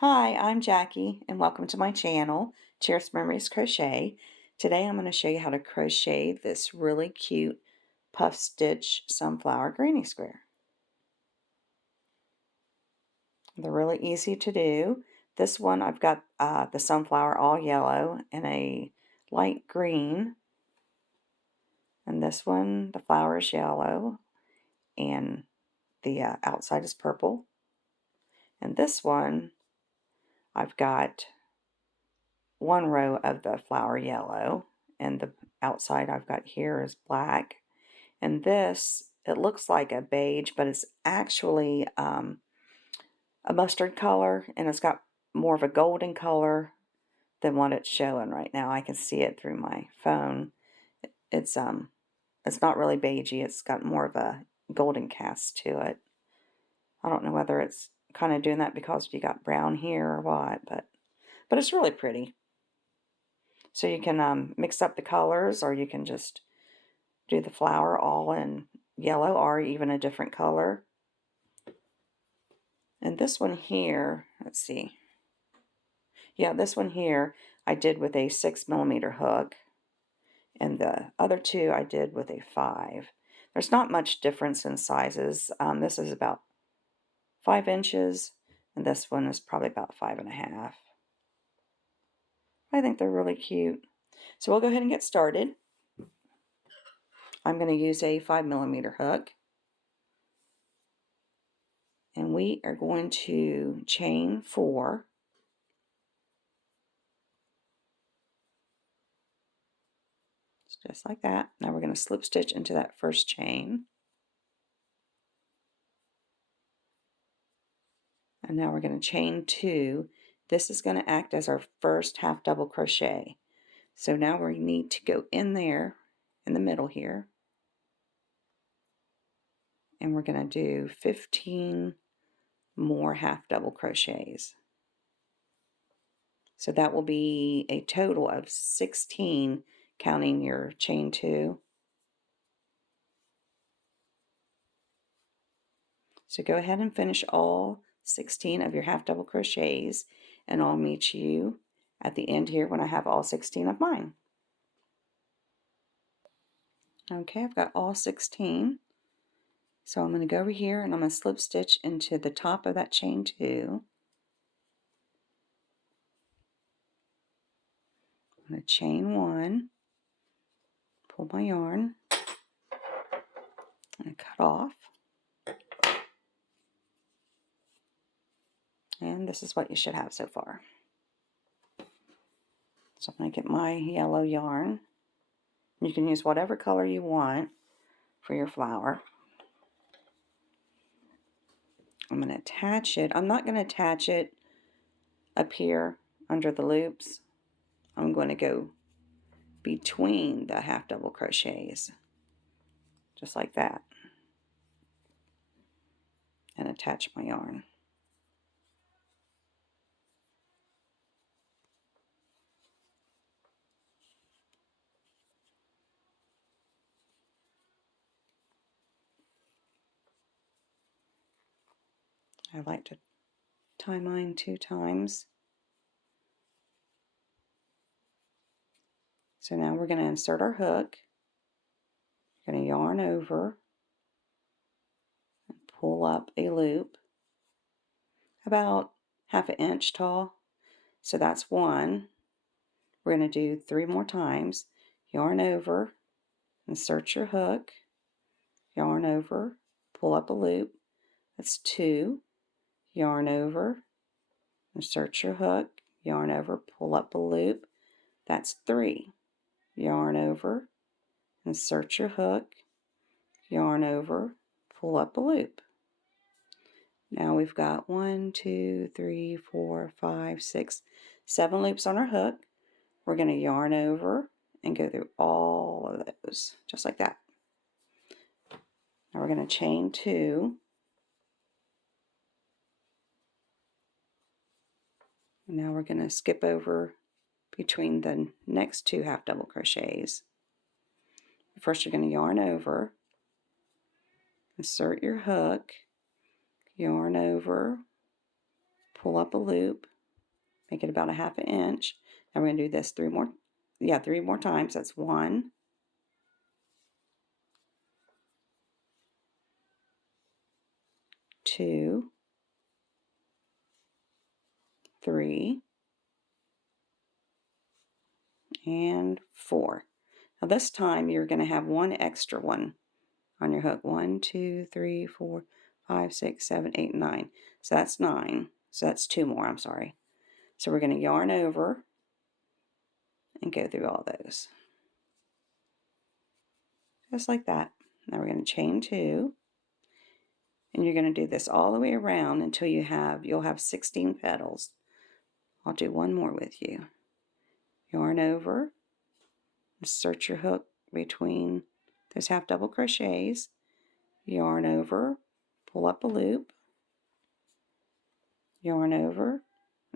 Hi, I'm Jackie and welcome to my channel, Cheers Memories Crochet. Today I'm going to show you how to crochet this really cute puff stitch sunflower granny square. They're really easy to do. This one I've got the sunflower all yellow and a light green, and this one the flower is yellow and the outside is purple, and this one I've got one row of the flower yellow, and the outside I've got here is black. And this, it looks like a beige, but it's actually a mustard color, and it's got more of a golden color than what it's showing right now. I can see it through my phone. It's it's not really beigey. It's got more of a golden cast to it. I don't know whether it's kind of doing that because you got brown here or what, but it's really pretty. So you can mix up the colors, or you can just do the flower all in yellow or even a different color. And this one here, let's see. Yeah, this one here I did with a 6mm hook, and the other two I did with a 5. There's not much difference in sizes. This is about 5 inches, and this one is probably about 5.5. I think they're really cute. So we'll go ahead and get started. I'm going to use a 5mm hook, and we are going to chain 4. Just like that. Now we're going to slip stitch into that first chain. And now we're going to chain 2. This is going to act as our first half double crochet. So now we need to go in there in the middle here, and we're going to do 15 more half double crochets. So that will be a total of 16 counting your chain 2. So go ahead and finish all 16 of your half double crochets, and I'll meet you at the end here when I have all 16 of mine. Okay, I've got all 16. So I'm going to go over here and I'm going to slip stitch into the top of that chain 2. I'm going to chain 1, pull my yarn, and cut off. And this is what you should have so far. So I'm going to get my yellow yarn. You can use whatever color you want for your flower. I'm going to attach it. I'm not going to attach it up here under the loops. I'm going to go between the half double crochets, just like that, and attach my yarn. I like to tie mine 2 times. So now we're going to insert our hook. We're going to yarn over and pull up a loop about 1/2 inch tall. So that's 1. We're going to do 3 more times. Yarn over, insert your hook, yarn over, pull up a loop. That's 2. Yarn over, insert your hook, yarn over, pull up a loop. That's 3. Yarn over, insert your hook, yarn over, pull up a loop. Now we've got 1, 2, 3, 4, 5, 6, 7 loops on our hook. We're going to yarn over and go through all of those, just like that. Now we're going to chain 2. Now we're going to skip over between the next 2 half double crochets. First you're going to yarn over, insert your hook, yarn over, pull up a loop, make it about a 1/2 inch. Now we're going to do this 3 more times. That's 1, 2, 3, and 4. Now this time you're going to have one extra one on your hook. 1, 2, 3, 4, 5, 6, 7, 8, 9. So that's 9. So that's 2 more, I'm sorry. So we're going to yarn over and go through all those. Just like that. Now we're going to chain 2. And you're going to do this all the way around until you'll have 16 petals. I'll do one more with you. Yarn over, insert your hook between those half double crochets, yarn over, pull up a loop, yarn over,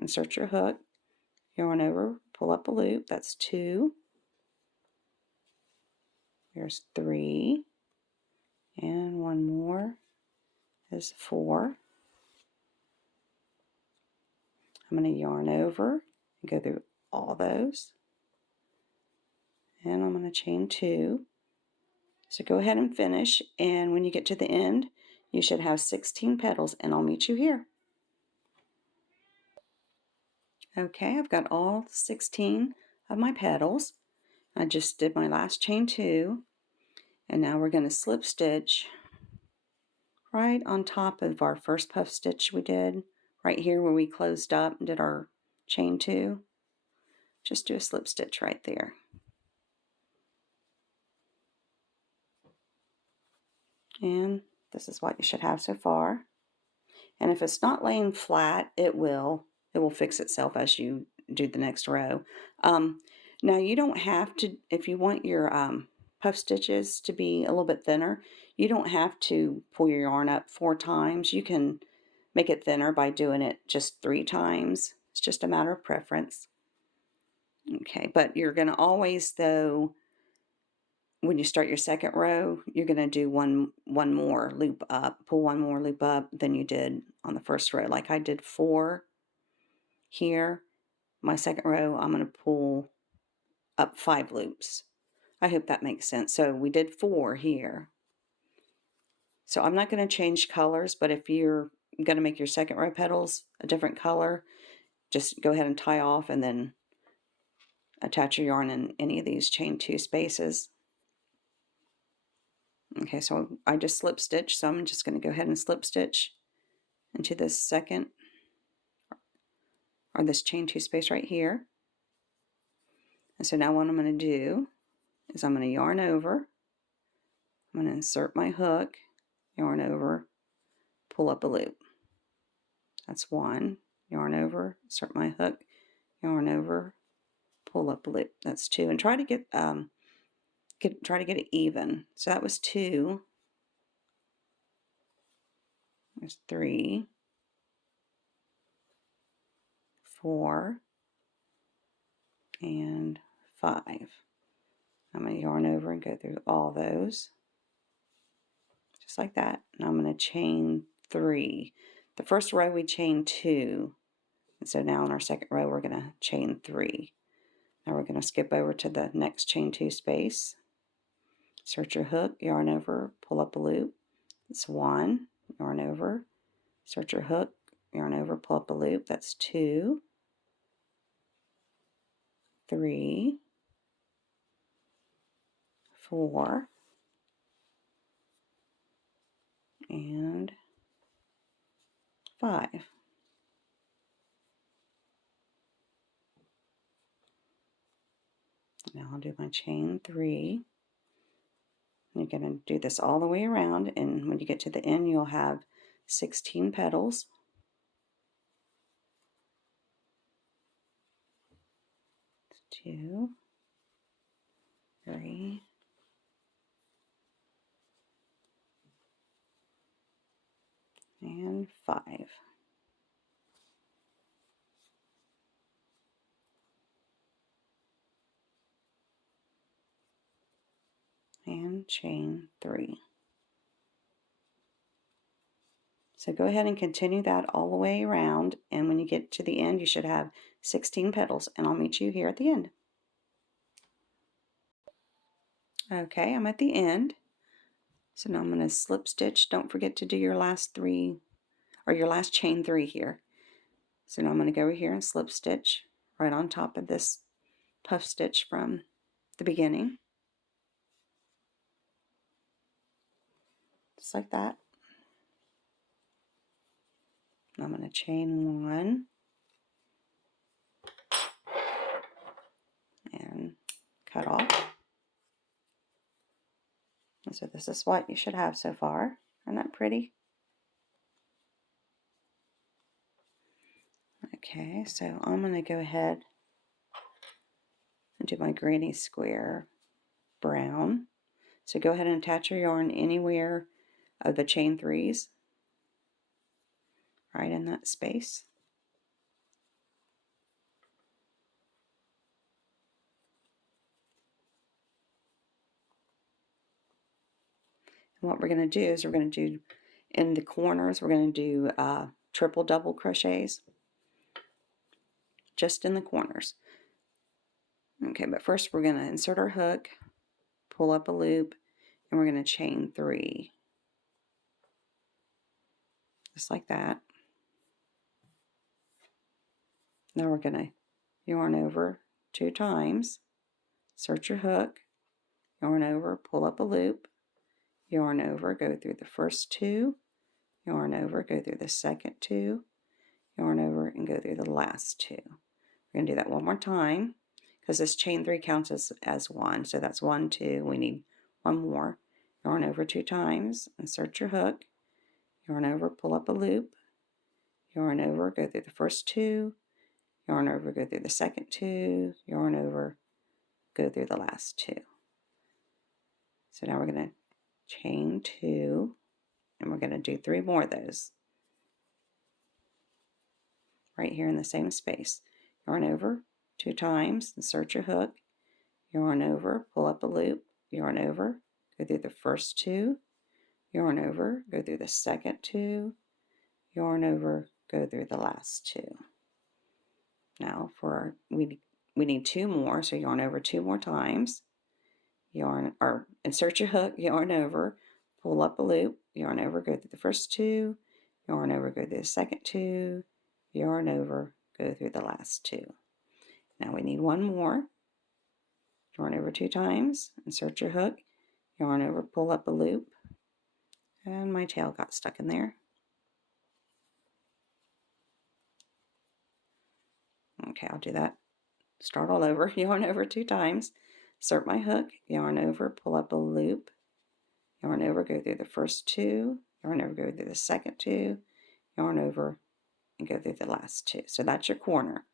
insert your hook, yarn over, pull up a loop. That's 2. There's 3, and one more is 4. I'm going to yarn over and go through all those, and I'm going to chain 2. So go ahead and finish, and when you get to the end, you should have 16 petals, and I'll meet you here. Okay, I've got all 16 of my petals. I just did my last chain 2, and now we're going to slip stitch right on top of our first puff stitch we did, right here where we closed up and did our chain 2. Just do a slip stitch right there. And this is what you should have so far. And if it's not laying flat, it will fix itself as you do the next row. Now you don't have to, if you want your puff stitches to be a little bit thinner, you don't have to pull your yarn up 4 times. You can make it thinner by doing it just 3 times. It's just a matter of preference. Okay, but you're going to always, though, when you start your second row, you're going to do one more loop up, pull one more loop up than you did on the first row. Like I did 4 here. My second row, I'm going to pull up 5 loops. I hope that makes sense. So we did 4 here. So I'm not going to change colors, but if you're going to make your second row petals a different color, just go ahead and tie off and then attach your yarn in any of these chain 2 spaces. Okay, so I just slip stitch, so I'm just going to go ahead and slip stitch into this second, or this chain 2 space right here. And so now what I'm going to do is I'm going to yarn over, I'm going to insert my hook, yarn over, pull up a loop. That's 1, yarn over, insert my hook, yarn over, pull up a loop. That's 2, and try to get it even. So that was 2. There's 3, 4, and 5. I'm going to yarn over and go through all those, just like that. And I'm going to chain 3. The first row we chained 2, and so now in our second row we're going to chain 3. Now we're going to skip over to the next chain 2 space. Insert your hook, yarn over, pull up a loop. It's 1, yarn over, insert your hook, yarn over, pull up a loop. That's 2, 3, 4, and 5. Now I'll do my chain 3. You're going to do this all the way around, and when you get to the end, you'll have 16 petals. It's 2, 3, and 5. And chain 3. So go ahead and continue that all the way around, and when you get to the end you should have 16 petals, and I'll meet you here at the end. Okay, I'm at the end. So now I'm going to slip stitch. Don't forget to do your last 3 or your last chain 3 here. So now I'm going to go over here and slip stitch right on top of this puff stitch from the beginning. Just like that. And I'm going to chain 1 and cut off. And so this is what you should have so far. Isn't that pretty? Okay, so I'm going to go ahead and do my granny square brown. So go ahead and attach your yarn anywhere of the chain 3s, right in that space. And what we're going to do is we're going to do in the corners, we're going to do triple double crochets just in the corners. Okay, but first we're going to insert our hook, pull up a loop, and we're going to chain 3. Just like that. Now we're going to yarn over 2 times, insert your hook, yarn over, pull up a loop, yarn over, go through the first 2, yarn over, go through the second 2, yarn over, and go through the last 2. We're going to do that one more time because this chain 3 counts as 1. So that's 1, 2. We need 1 more. Yarn over 2 times, insert your hook, yarn over, pull up a loop, yarn over, go through the first 2, yarn over, go through the second 2, yarn over, go through the last 2. So now we're going to chain 2, and we're going to do 3 more of those right here in the same space. Yarn over 2 times, insert your hook, yarn over, pull up a loop, yarn over, go through the first 2, yarn over, go through the second 2, yarn over, go through the last 2. Now for we need 2 more, so yarn over 2 more times, yarn or insert your hook, yarn over, pull up a loop, yarn over, go through the first 2, yarn over, go through the second 2, yarn over, go through the last 2. Now we need 1 more. Yarn over 2 times, insert your hook, yarn over, pull up a loop, and my tail got stuck in there. Okay, I'll do that. Start all over. Yarn over 2 times, insert my hook, yarn over, pull up a loop, yarn over, go through the first 2, yarn over, go through the second 2, yarn over, and go through the last 2. So that's your corner.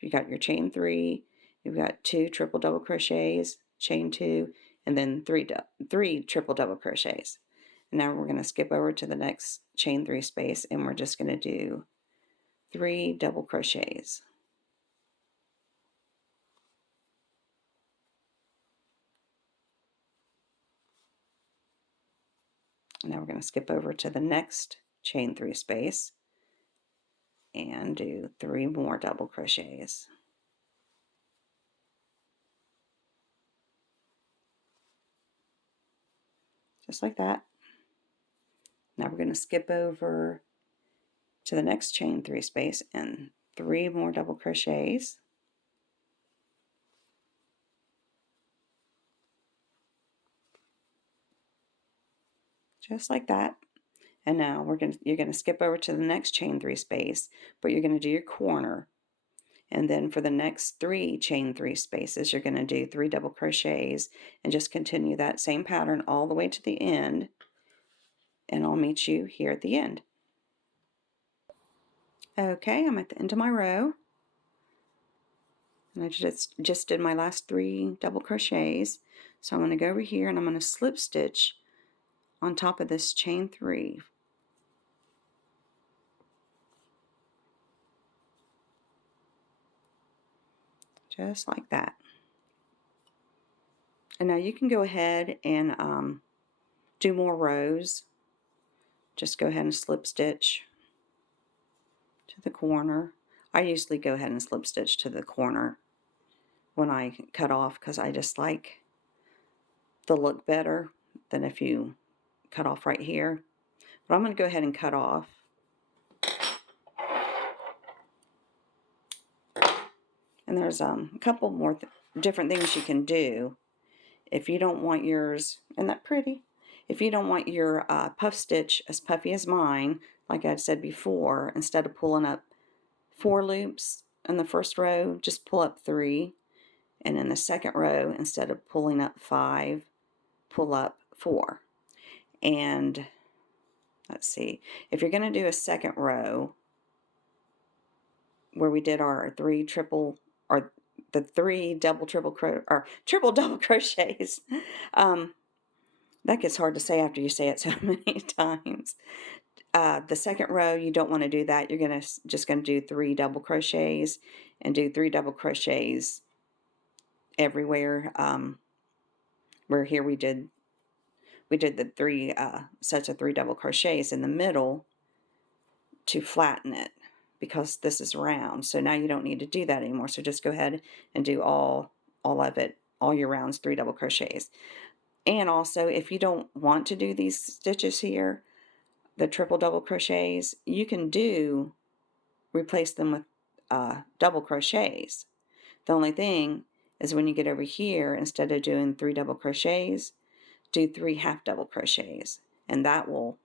You got your chain 3, you've got 2 triple double crochets, chain 2, and then 3 triple double crochets. And now we're going to skip over to the next chain 3 space, and we're just going to do 3 double crochets. And now we're going to skip over to the next chain 3 space and do 3 more double crochets. Just like that. Now we're going to skip over to the next chain 3 space and 3 more double crochets. Just like that. And now you're going to skip over to the next chain 3 space, but you're going to do your corner. And then for the next 3 chain 3 spaces, you're going to do 3 double crochets and just continue that same pattern all the way to the end. And I'll meet you here at the end. Okay, I'm at the end of my row. And I just did my last 3 double crochets. So I'm going to go over here and I'm going to slip stitch on top of this chain 3. Just like that. And now you can go ahead and do more rows just go ahead and slip stitch to the corner. I usually go ahead and slip stitch to the corner when I cut off because I just like the look better than if you cut off right here. But I'm going to go ahead and cut off. And there's a couple more different things you can do. If you don't want yours, isn't that pretty? If you don't want your puff stitch as puffy as mine, like I said before, instead of pulling up 4 loops in the first row, just pull up 3. And in the second row, instead of pulling up 5, pull up 4. And let's see, if you're going to do a second row where we did our 3 triple, or the 3 double triple or triple double crochets, that gets hard to say after you say it so many times. The second row, you don't want to do that. You're just going to do 3 double crochets and do 3 double crochets everywhere. Where here we did the 3 sets of 3 double crochets in the middle to flatten it, because this is round. So now you don't need to do that anymore. So just go ahead and do all of it, all your rounds, 3 double crochets. And also, if you don't want to do these stitches here, the triple double crochets, you can replace them with double crochets. The only thing is when you get over here, instead of doing 3 double crochets, do 3 half double crochets, and that will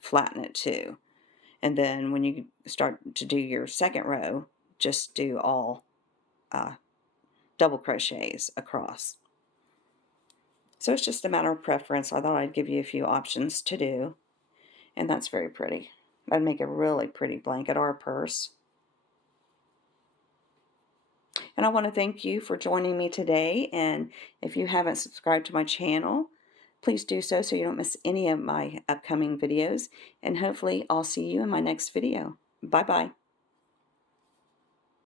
flatten it too. And then when you start to do your second row, just do all double crochets across. So it's just a matter of preference. I thought I'd give you a few options to do. And that's very pretty. That'd make a really pretty blanket or a purse. And I want to thank you for joining me today. And if you haven't subscribed to my channel, please do so you don't miss any of my upcoming videos. And hopefully I'll see you in my next video. Bye-bye.